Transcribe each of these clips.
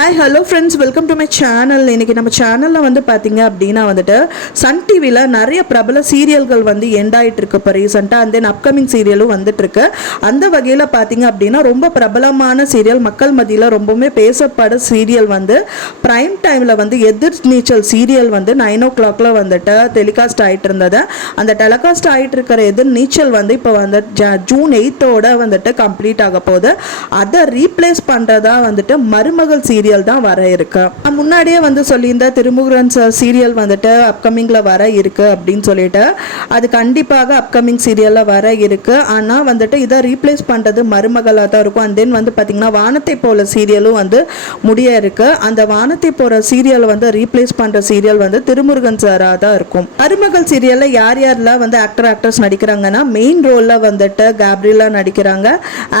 Hi hello friends, welcome to my channel. இன்றைக்கி நம்ம சேனலில் வந்து பார்த்திங்க அப்படின்னா வந்துட்டு சன் டிவியில் நிறைய பிரபல சீரியல்கள் வந்து எண்ட் ஆகிட்டு இருக்கு இப்போ ரீசெண்டாக. அண்ட் தென் அப்கமிங் சீரியலும் வந்துட்டுருக்கு. அந்த வகையில் பார்த்திங்க அப்படின்னா ரொம்ப பிரபலமான சீரியல், மக்கள் மத்தியில் ரொம்பவுமே பேசப்பட சீரியல் வந்து ப்ரைம் டைமில் வந்து எதிர் நீச்சல் சீரியல் வந்து 9 o'clock வந்துட்டு டெலிகாஸ்ட் ஆகிட்டு இருந்தது. அந்த டெலிகாஸ்ட் ஆகிட்டு இருக்கிற எதிர் நீச்சல் வந்து இப்போ வந்து ஜூன் 8 வந்துட்டு கம்ப்ளீட் ஆக போகுது. அதை ரீப்ளேஸ் பண்ணுறதா வந்துட்டு மருமகள் சீரியல் தான் வர இருக்கு. முன்னாடியே வந்து சொல்லியிருந்த திருமுருகன் சீரியல் வந்துட்டு அப்கமிங்ல வர இருக்கு அப்படின்னு சொல்லிட்டு, அது கண்டிப்பாக அப்கமிங் சீரியல்ல வர இருக்கு. ஆனா வந்துட்டு இதை ரீப்ளேஸ் பண்றது மருமகளா தான் இருக்கும். அண்ட் தென் வந்து பாத்தீங்கன்னா வானத்தை போல சீரியலும் வந்து முடிய இருக்கு. அந்த வானத்தை போற சீரியல் வந்து ரீப்ளேஸ் பண்ற சீரியல் வந்து திருமுருகன் சாரா தான் இருக்கும். மருமகள் சீரியல்ல யார் யாரெல்லாம் வந்து ஆக்டர்ஸ் நடிக்கிறாங்கன்னா, மெயின் ரோல்ல வந்துட்டு கேப்ரியலா நடிக்கிறாங்க.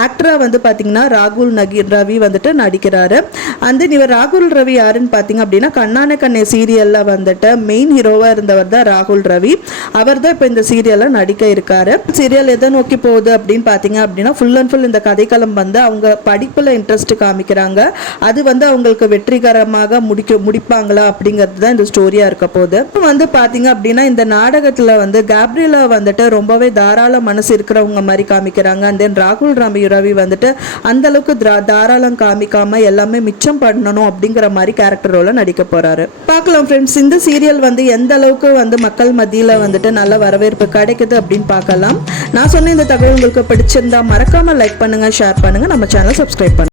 ஆக்டரா வந்து பாத்தீங்கன்னா ராகுல் ரவி வந்துட்டு நடிக்கிறாரு. அந்த இவர் ராகுல் ரவி யாருன்னு பார்த்தீங்க அப்படின்னா, கண்ணான கண்ணே சீரியலில் வந்துட்டு மெயின் ஹீரோவாக இருந்தவர் தான் ராகுல் ரவி. அவர் தான் இப்போ இந்த சீரியலில் நடிக்க இருக்காரு. சீரியல் எதை நோக்கி போகுது அப்படின்னு பார்த்தீங்க அப்படின்னா, ஃபுல் அண்ட் ஃபுல் இந்த கதைக்களம் வந்து அவங்க படிப்பில் இன்ட்ரெஸ்ட் காமிக்கிறாங்க. அது வந்து அவங்களுக்கு வெற்றிகரமாக முடிப்பாங்களா அப்படிங்கிறது தான் இந்த ஸ்டோரியாக இருக்க போகுது. இப்போ வந்து பார்த்தீங்க அப்படின்னா, இந்த நாடகத்தில் வந்து கேப்ரியலா வந்துட்டு ரொம்பவே தாராள மனசு இருக்கிறவங்க மாதிரி காமிக்கிறாங்க. அண்ட் தென் ராகுல் ரவி வந்துட்டு அந்த அளவுக்கு தாராளம் காமிக்காம எல்லாமே மிச்சம் பண்ணணும் அப்படிங்கிற மாதிரி கேரக்டர் ரோல நடிக்க போறாரு. பார்க்கலாம் ஃப்ரெண்ட்ஸ், இந்த சீரியல் வந்து எந்த அளவுக்கு வந்து மக்கள் மத்தியில வந்துட்டு நல்ல வரவேற்பு கிடைக்குது அப்படின்னு பார்க்கலாம். நான் சொன்ன இந்த தகவல் உங்களுக்கு பிடிச்சிருந்தா மறக்காம லைக் பண்ணுங்க, ஷேர் பண்ணுங்க, நம்ம சேனல் சப்ஸ்கிரைப் பண்ணுங்க.